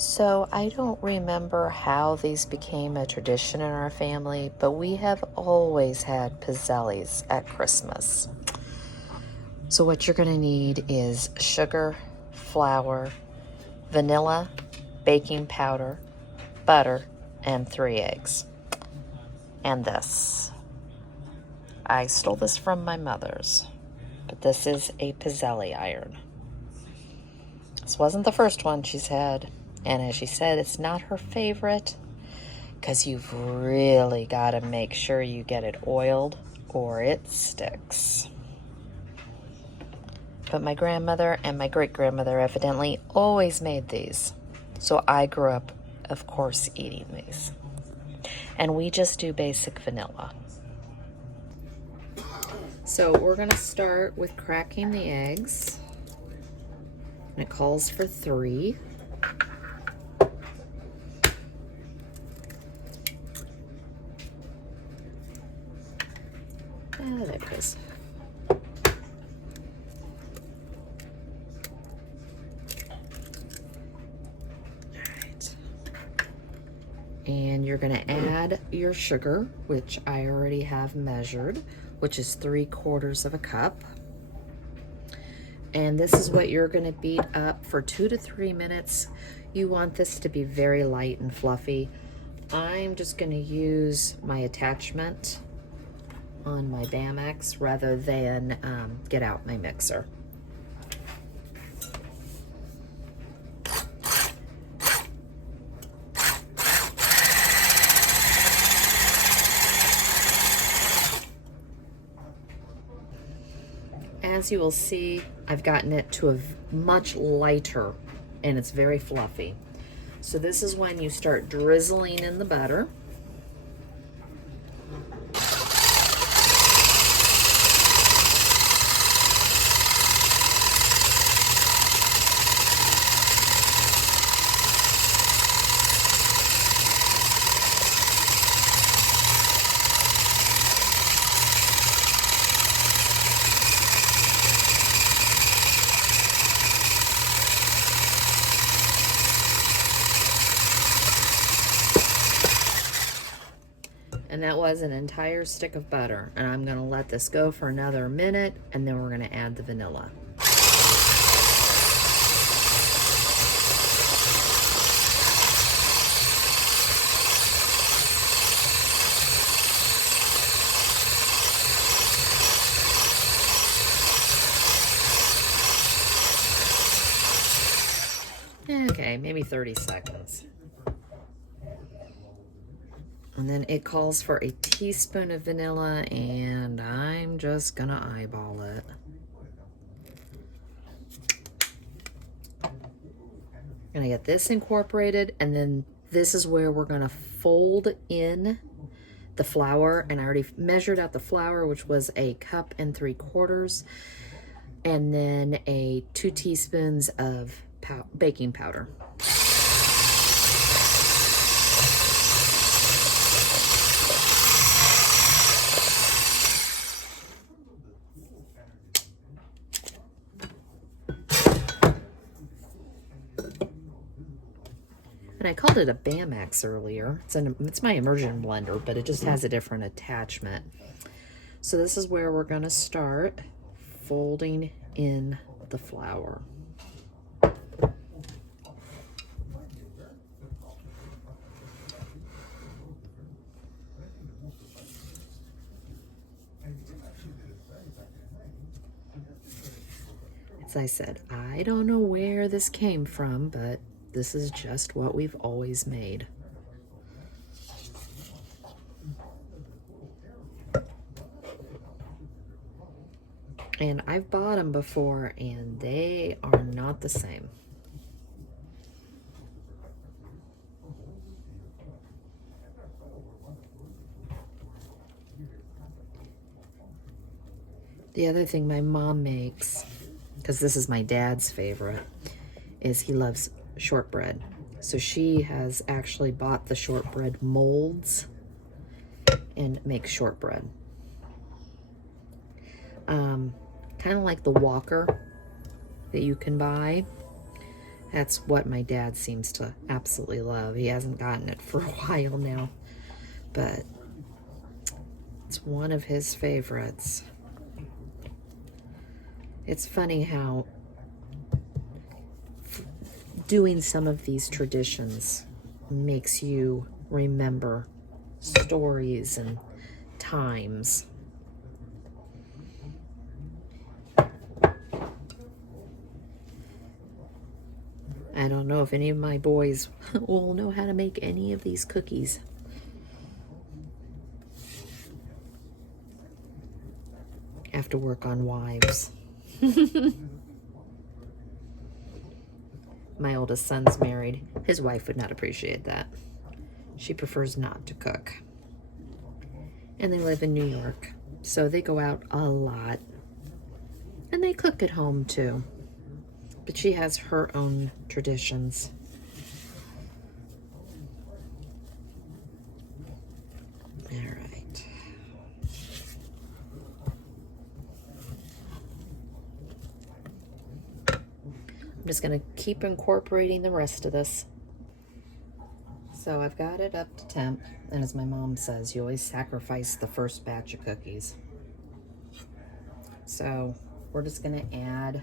So I don't remember how these became a tradition in our family, but we have always had Pizzelles at Christmas. So what you're going to need is sugar, flour, vanilla, baking powder, butter, and 3 eggs. And this. I stole this from my mother's, but this is a Pizzelle iron. This wasn't the first one she's had, and as she said, it's not her favorite because you've really got to make sure you get it oiled or it sticks. But my grandmother and my great-grandmother evidently always made these, so I grew up, of course, eating these. And we just do basic vanilla. So we're going to start with cracking the eggs. And it calls for 3. There it is. Alright. And you're going to add your sugar, which I already have measured, which is 3/4 of a cup. And this is what you're going to beat up for 2 to 3 minutes. You want this to be very light and fluffy. I'm just going to use my attachment on my Bamex rather than get out my mixer. As you will see, I've gotten it to a much lighter and it's very fluffy. So this is when you start drizzling in the butter. And that was an entire stick of butter. And I'm gonna let this go for another minute, and then we're gonna add the vanilla. Okay, maybe 30 seconds. And then it calls for a teaspoon of vanilla, and I'm just gonna eyeball it. Gonna get this incorporated, and then this is where we're gonna fold in the flour. And I already measured out the flour, which was 1 3/4 cups, and then 2 teaspoons of baking powder. And I called it a Bamex earlier. It's my immersion blender, but it just has a different attachment. So this is where we're going to start folding in the flour. As I said, I don't know where this came from, but this is just what we've always made. And I've bought them before, and they are not the same. The other thing my mom makes, because this is my dad's favorite, is he loves shortbread. So she has actually bought the shortbread molds and makes shortbread. Kind of like the Walker that you can buy. That's what my dad seems to absolutely love. He hasn't gotten it for a while now, but it's one of his favorites. It's funny how doing some of these traditions makes you remember stories and times. I don't know if any of my boys will know how to make any of these cookies. I have to work on wives. My oldest son's married. His wife would not appreciate that. She prefers not to cook. And they live in New York, so they go out a lot. And they cook at home too. But she has her own traditions. All right. I'm just going to keep incorporating the rest of this. So I've got it up to temp, and as my mom says, you always sacrifice the first batch of cookies. So we're just going to add,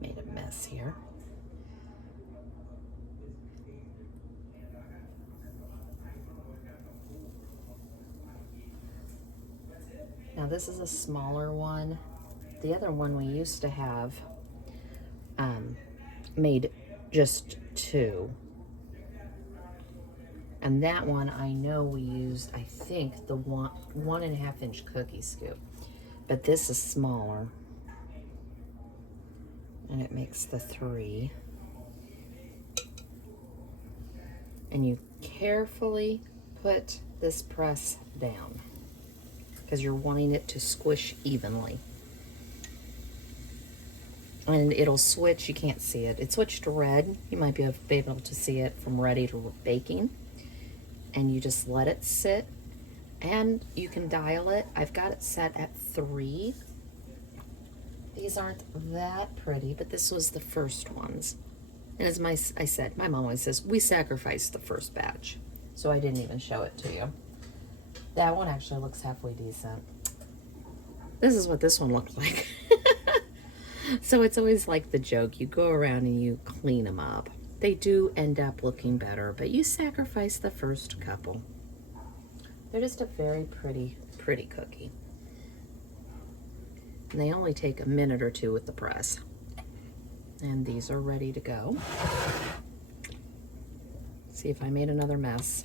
made a mess here. Now this is a smaller one. The other one we used to have made just 2. And that one I know we used, I think, the 1.5 inch cookie scoop. But this is smaller. And it makes the 3. And you carefully put this press down because you're wanting it to squish evenly. And it'll switch, you can't see it. It switched to red. You might be able to see it from ready to baking. And you just let it sit. And you can dial it. I've got it set at 3. These aren't that pretty, but this was the first ones. And as I said, my mom always says, we sacrificed the first batch. So I didn't even show it to you. That one actually looks halfway decent. This is what this one looked like. So it's always like the joke. You go around and you clean them up. They do end up looking better, but you sacrifice the first couple. They're just a very pretty cookie. And they only take a minute or 2 with the press. And these are ready to go. See if I made another mess.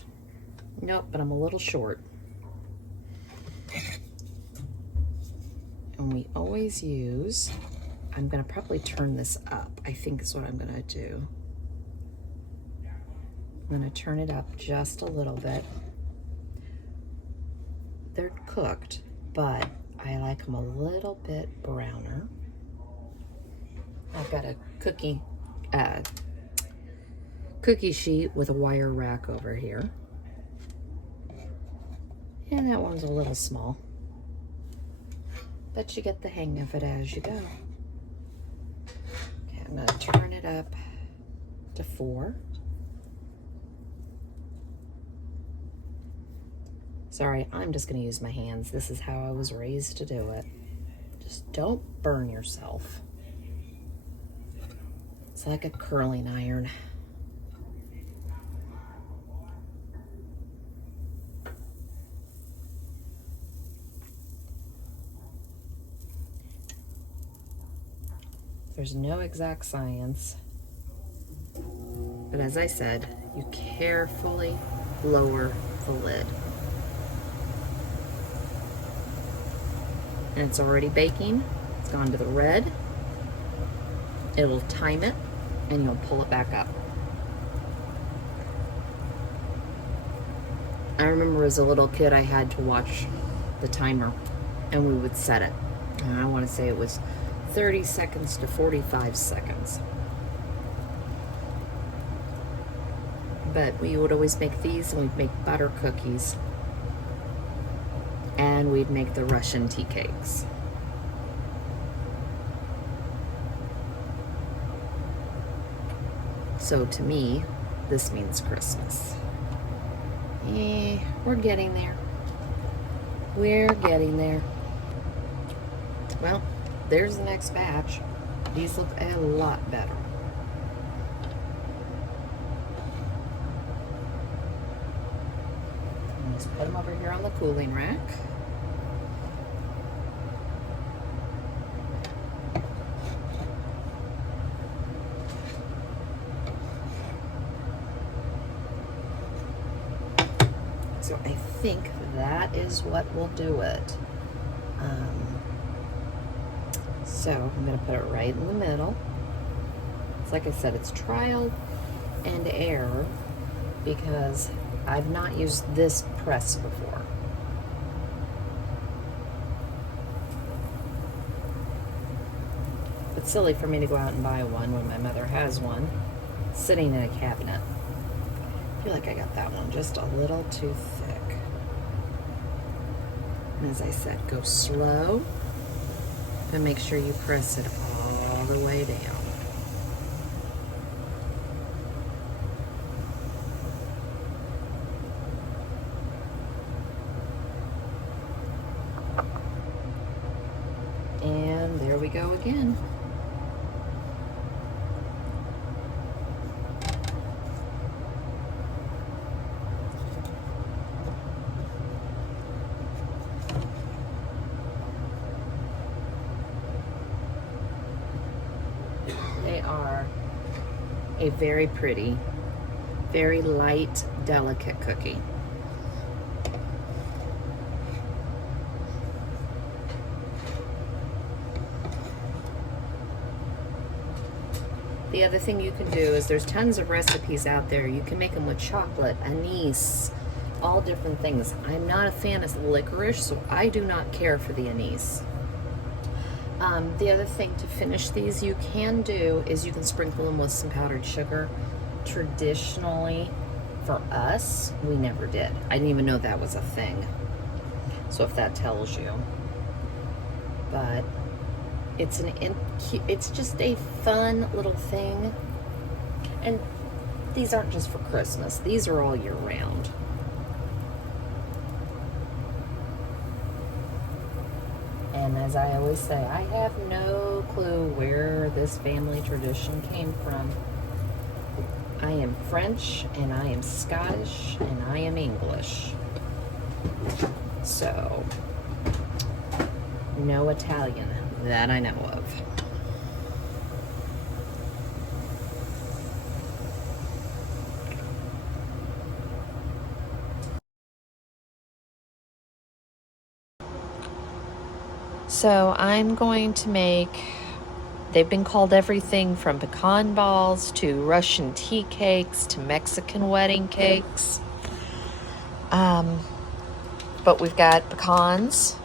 Nope, but I'm a little short. And we always use, I'm gonna probably turn this up, I think is what I'm gonna do. I'm gonna turn it up just a little bit. They're cooked, but I like them a little bit browner. I've got a cookie sheet with a wire rack over here. And that one's a little small. But you get the hang of it as you go. Okay, I'm gonna turn it up to 4. Sorry, I'm just gonna use my hands. This is how I was raised to do it. Just don't burn yourself. It's like a curling iron. There's no exact science, but as I said, you carefully lower the lid. And it's already baking. It's gone to the red. It will time it, and you'll pull it back up. I remember as a little kid, I had to watch the timer, and we would set it. And I want to say it was 30 seconds to 45 seconds. But we would always make these, and we'd make butter cookies. And we'd make the Russian tea cakes. So to me, this means Christmas. We're getting there. We're getting there. Well, there's the next batch. These look a lot better. Just put them over here on the cooling rack. So I think that is what will do it. So I'm going to put it right in the middle. It's like I said, it's trial and error because I've not used this press before. It's silly for me to go out and buy one when my mother has one sitting in a cabinet. I feel like I got that one just a little too thick. And as I said, go slow and make sure you press it all the way down. And there we go again. They are a very pretty, very light, delicate cookie. The other thing you can do is there's tons of recipes out there. You can make them with chocolate, anise, all different things. I'm not a fan of licorice, so I do not care for the anise. The other thing to finish these you can do is you can sprinkle them with some powdered sugar. Traditionally, for us, we never did. I didn't even know that was a thing. So if that tells you. But it's just a fun little thing. And these aren't just for Christmas. These are all year round. And as I always say, I have no clue where this family tradition came from. I am French, and I am Scottish, and I am English. So, no Italian that I know of. So I'm going to make, they've been called everything from pecan balls to Russian tea cakes to Mexican wedding cakes. But we've got pecans,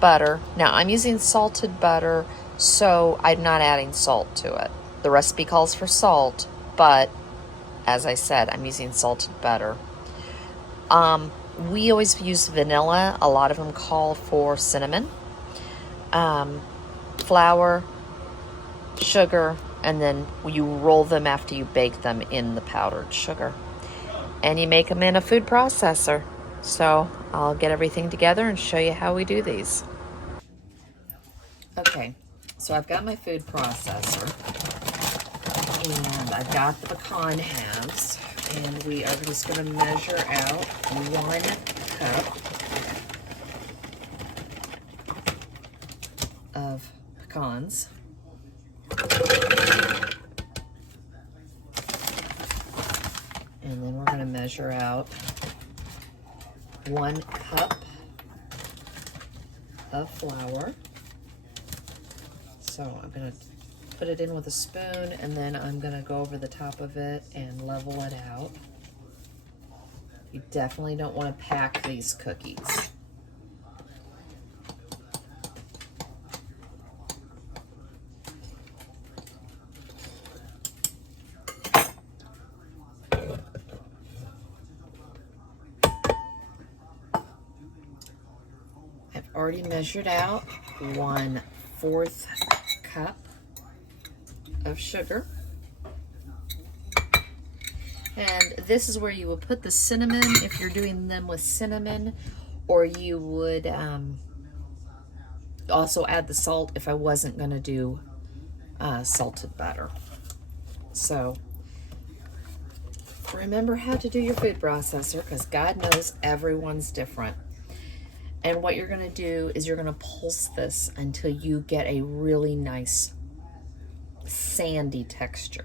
butter. Now I'm using salted butter, so I'm not adding salt to it. The recipe calls for salt, but as I said, I'm using salted butter. We always use vanilla. A lot of them call for cinnamon. Flour, sugar, and then you roll them after you bake them in the powdered sugar. And you make them in a food processor. So I'll get everything together and show you how we do these. Okay, so I've got my food processor, and I've got the pecan halves, and we are just going to measure out 1 cup of pecans. And then we're going to measure out 1 cup of flour. So I'm going to put it in with a spoon, and then I'm going to go over the top of it and level it out. You definitely don't want to pack these cookies. I've already measured out 1/4 cup of sugar. And this is where you would put the cinnamon if you're doing them with cinnamon, or you would also add the salt if I wasn't going to do salted butter. So remember how to do your food processor, because God knows everyone's different. And what you're going to do is you're going to pulse this until you get a really nice sandy texture.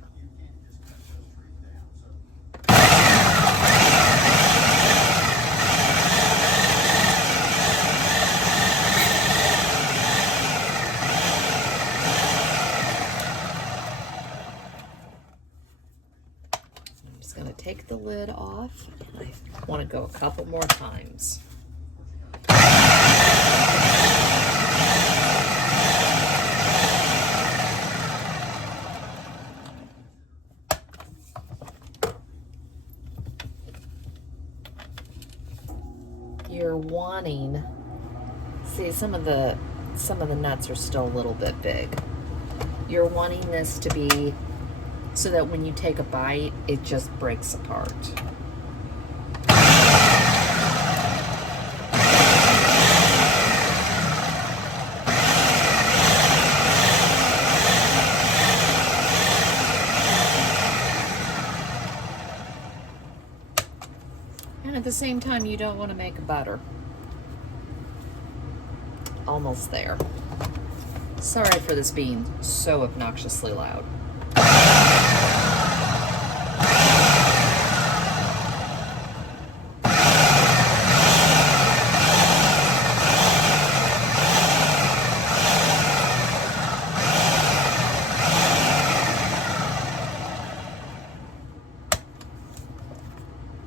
Take the lid off. I want to go a couple more times. You're wanting, see, some of the nuts are still a little bit big. You're wanting this to be so that when you take a bite, it just breaks apart. And at the same time, you don't want to make a butter. Almost there. Sorry for this being so obnoxiously loud.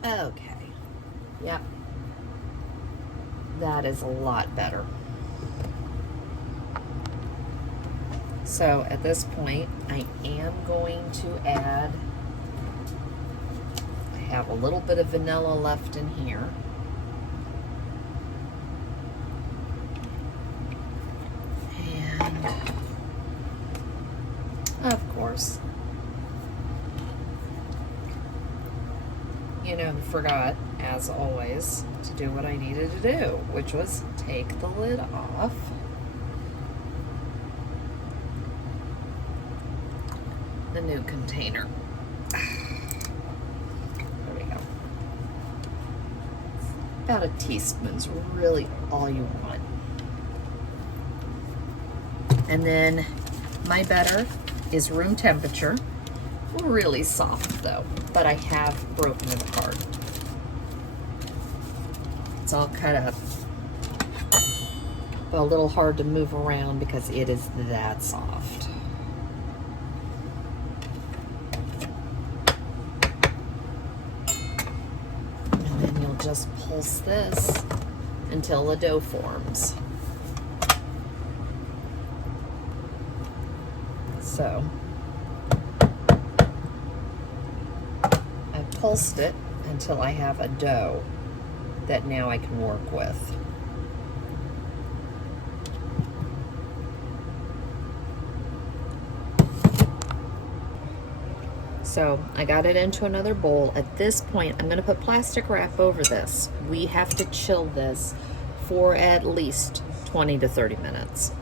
Okay, yep, that is a lot better. So at this point, I am going to add, I have a little bit of vanilla left in here. And of course, forgot, as always, to do what I needed to do, which was take the lid off. The new container. There we go. About a teaspoon's really all you want. And then my butter is room temperature. Really soft though, but I have broken it apart. It's all cut up, but a little hard to move around because it is that soft. And then you'll just pulse this until the dough forms. So I pulsed it until I have a dough that now I can work with. So I got it into another bowl. At this point, I'm gonna put plastic wrap over this. We have to chill this for at least 20 to 30 minutes.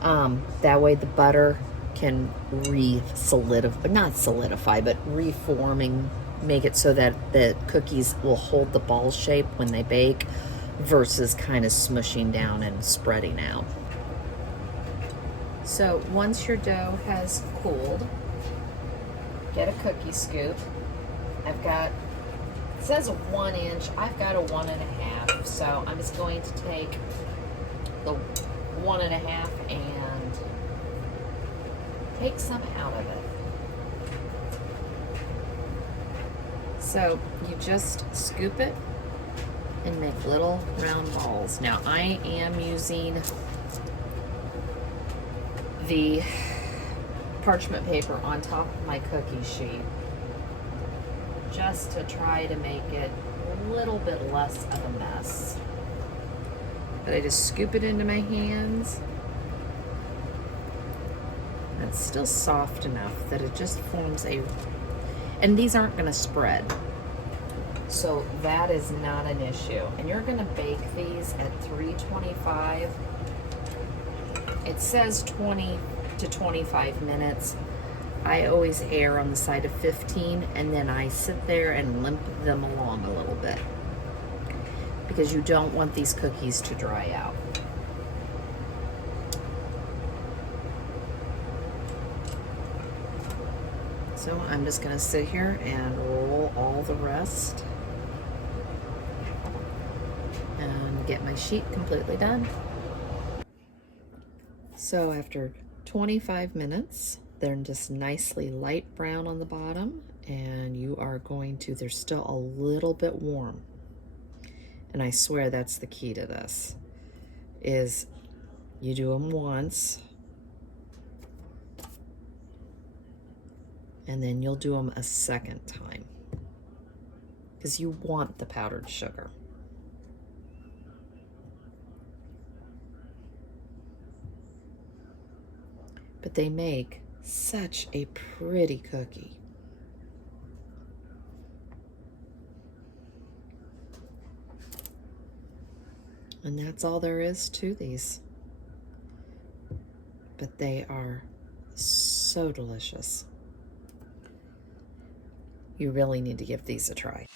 That way the butter can not solidify, but reforming, make it so that the cookies will hold the ball shape when they bake versus kind of smushing down and spreading out. So once your dough has cooled, get a cookie scoop. I've got, it says a 1 inch, I've got a 1.5, so I'm just going to take the 1.5 and take some out of it. So you just scoop it and make little round balls. Now I am using the parchment paper on top of my cookie sheet just to try to make it a little bit less of a mess. But I just scoop it into my hands. It's still soft enough that it just forms a, And these aren't going to spread. So that is not an issue. And you're going to bake these at 325. It says 20 to 25 minutes. I always err on the side of 15, and then I sit there and limp them along a little bit, because you don't want these cookies to dry out. So I'm just going to sit here and roll all the rest and get my sheet completely done. So after 25 minutes, they're just nicely light brown on the bottom, and you are going to, they're still a little bit warm. And I swear that's the key to this, is you do them once, and then you'll do them a second time, because you want the powdered sugar. But they make such a pretty cookie. And that's all there is to these. But they are so delicious. You really need to give these a try.